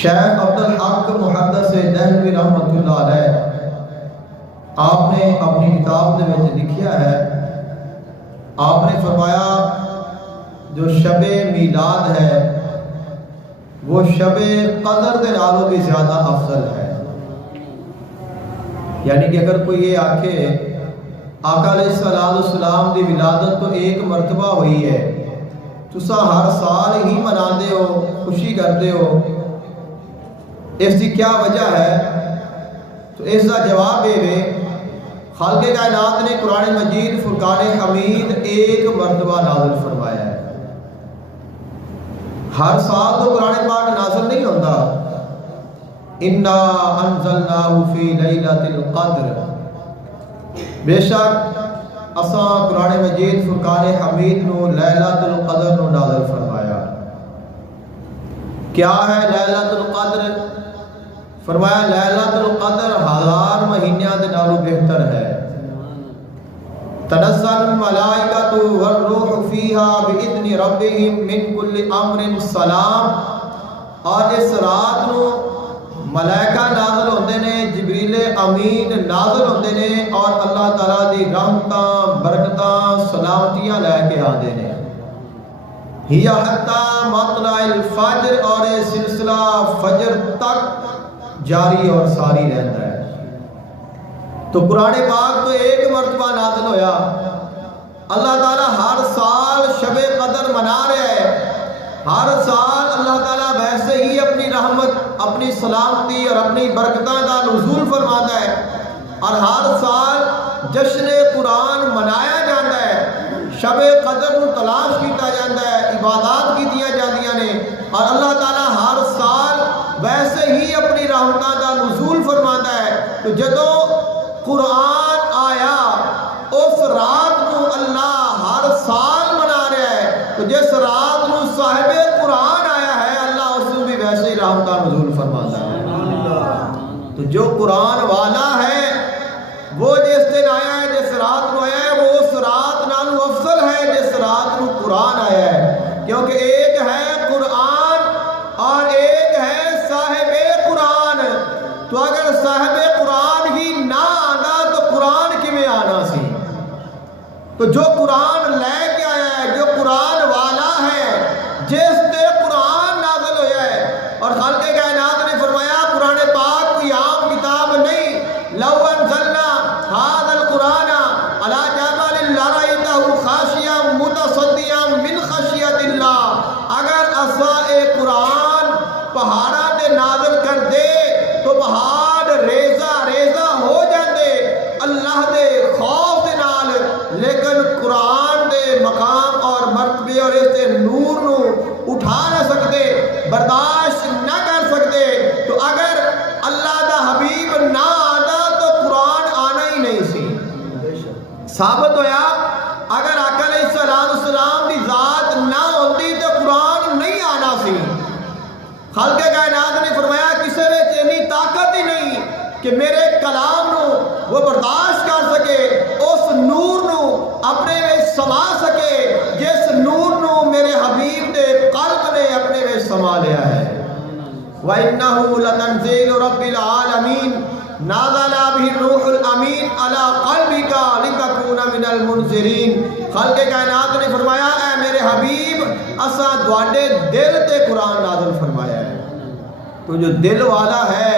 شیخ عبدالحق محدث دہلوی رحمۃ اللہ علیہ آپ نے اپنی کتاب دے وچ لکھیا ہے، آپ نے فرمایا جو شب میلاد ہے وہ شب قدر دے نالوں بھی زیادہ افضل ہے۔ یعنی کہ اگر کوئی یہ آکھے آقا علیہ السلام دی ولادت تو ایک مرتبہ ہوئی ہے، تسا ہر سال ہی مناندے ہو، خوشی کرتے ہو، اس کی کیا وجہ ہے؟ تو اس کا جواب یہ خالق کائنات نے قرآن مجید فرقان حمید ایک مرتبہ نازل فرمایا ہے۔ ہر سال تو قرآن پاک نازل نہیں ہوتا۔ انا انزلناہ فی لیلۃ القدر، بے شک اساں قرآن مجید فرقان حمید نو لیلۃ القدر نو نازل فرمایا۔ کیا ہے لیلۃ القدر؟ فرمایا لیلۃ القدر 1000 مہینیاں دے نالوں بہتر ہے۔ تنزل الملائکۃ والروح فیہا باذن ربہم من کل امر سلام، اور اس رات نو ملائکہ نازل ہوندے نے، جبریل امین نازل ہوندے نے، اور اللہ تعالیٰ دی رحمتاں برکتاں سلامتیاں لے کے آندے نے۔ ہی حتی مطلع الفجر، اور یہ سلسلہ فجر تک جاری اور ساری رہتا ہے۔ تو قرآن پاک تو ایک مرتبہ نازل ہویا، اللہ تعالیٰ ہر سال شب قدر منا رہا ہے۔ ہر سال اللہ تعالیٰ ویسے ہی اپنی رحمت، اپنی سلامتی اور اپنی برکتوں کا نزول فرماتا ہے، اور ہر سال جشن قرآن منایا جاتا ہے، شب قدر کو تلاش کیتا جاتا ہے، عبادات کیتیاں جاندیاں نے، اور اللہ تعالیٰ ہر سال ویسے ہی اپنی رحمتوں کا نزول فرماتا ہے۔ تو جدوں قرآن آیا اس رات کو اللہ ہر سال منا رہا ہے، تو جس رات کو صاحب قرآن آیا ہے اللہ اس کو بھی ویسے ہی رحمتہ نزول فرماتا ہے۔ تو جو قرآن والا ہے وہ جس دن آیا ہے، جس رات کو آیا ہے، وہ اس رات نالوں افضل ہے جس رات کو قرآن آیا ہے، کیونکہ ایک ہے قرآن اور ایک ہے صاحب قرآن۔ تو اگر صاحب قرآن ہی نہ آنا تو قرآن کیویں آنا سی؟ تو جو قرآن لے کے آیا ہے، جو قرآن والا ہے، جس تے قرآن نازل ہویا ہے، اور خالق کائنات نے فرمایا قرآن پاک کوئی عام کتاب نہیں، لو انزلنا هذا القرآن على جبل لرأيته خاشعا متصدعا من خشیۃ اللہ، اگر اسا اے قرآن پہاڑاں تے نازل کر دے تو پہاڑ ریزہ ریزہ ہو جاندے اللہ دے خوف دے نال، لیکن قرآن دے مقام اور مرتبے اور اس دے نور نو اٹھا نہ سکتے، برداشت نہ کر سکتے۔ تو اگر اللہ دا حبیب نہ آتا تو قرآن آنا ہی نہیں سی۔ ثابت ہویا اگر آقا علیہ السلام دی ذات نہ ہوتی تو قرآن نہیں آنا سی۔ خالق کائنات نے فرمایا کسی وچ اتنی طاقت ہی نہیں کہ میرے کلام نو وہ برداشت کر سکے، اس نور نو اپنے وچ سما سکے جس نور نو میرے حبیب دے قلب نے اپنے وچ سما لیا ہے۔ وَإِنَّهُ لَتَنزِيلُ رَبِّ الْعَالَمِينَ نَازَلَ بِهِ الرُّوحُ الْأَمِينُ عَلَى قَلْبِكَ لِتَكُونَ مِنَ الْمُنذِرِينَ۔ خالق کائنات نے فرمایا اے میرے حبیب اساں تواڈے دل تے قرآن نازل فرمایا ہے۔ تو جو دل والا ہے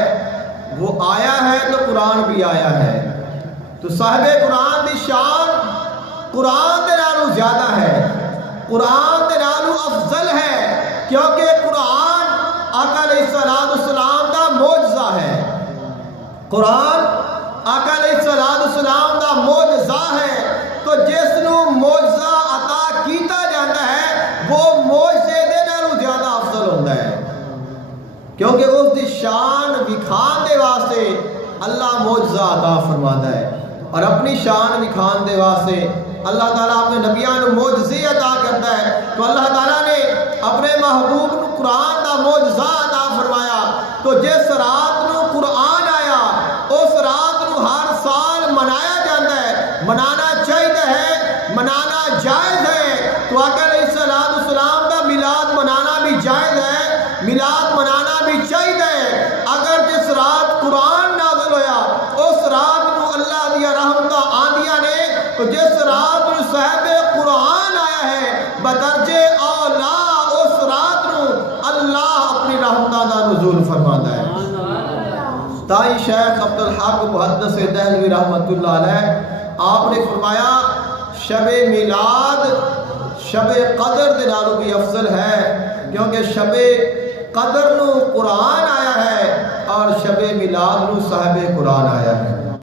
وہ آیا ہے تو قرآن بھی آیا ہے۔ تو صاحب قرآن دی شان قرآن دے نالوں زیادہ ہے، قرآن دے نالوں افضل ہے، کیونکہ قرآن آقا علیہ السلام دا معجزہ ہے۔ قرآن آقا علیہ السلام دا معجزہ ہے، تو جس نو معجزہ عطا کیتا جاتا ہے وہ معجزے دے نالوں زیادہ افضل ہوتا ہے، کیونکہ اس دی شان وکھان دے واسطے اللہ معجزہ عطا فرماتا ہے، اور اپنی شان وکھان دے واسطے اللہ تعالیٰ اپنے نبیان کو معجزے عطا کرتا ہے۔ تو اللہ تعالیٰ نے اپنے محبوب کو قرآن دا معجزہ عطا فرمایا۔ تو جس رات نو قرآن آیا اس رات نو ہر سال منایا جاتا ہے، منانا چاہیے ہے، منانا جائز ہے۔ تو آقا علیہ السلام دا میلاد منانا بھی جائز ہے، میلاد منانا بھی چاہیے رات نو صاحب قرآن آیا ہے بدرجے اولا اس رات نو اللہ اپنی رحمتاں دا نزول فرماتا ہے تائی شیخ عبدالحق محدث دہلوی رحمت اللہ علیہ آپ نے فرمایا شب میلاد شب قدر دے نالوں بھی افضل ہے کیونکہ شب قدر نو قرآن آیا ہے اور شب میلاد نو صاحب قرآن آیا ہے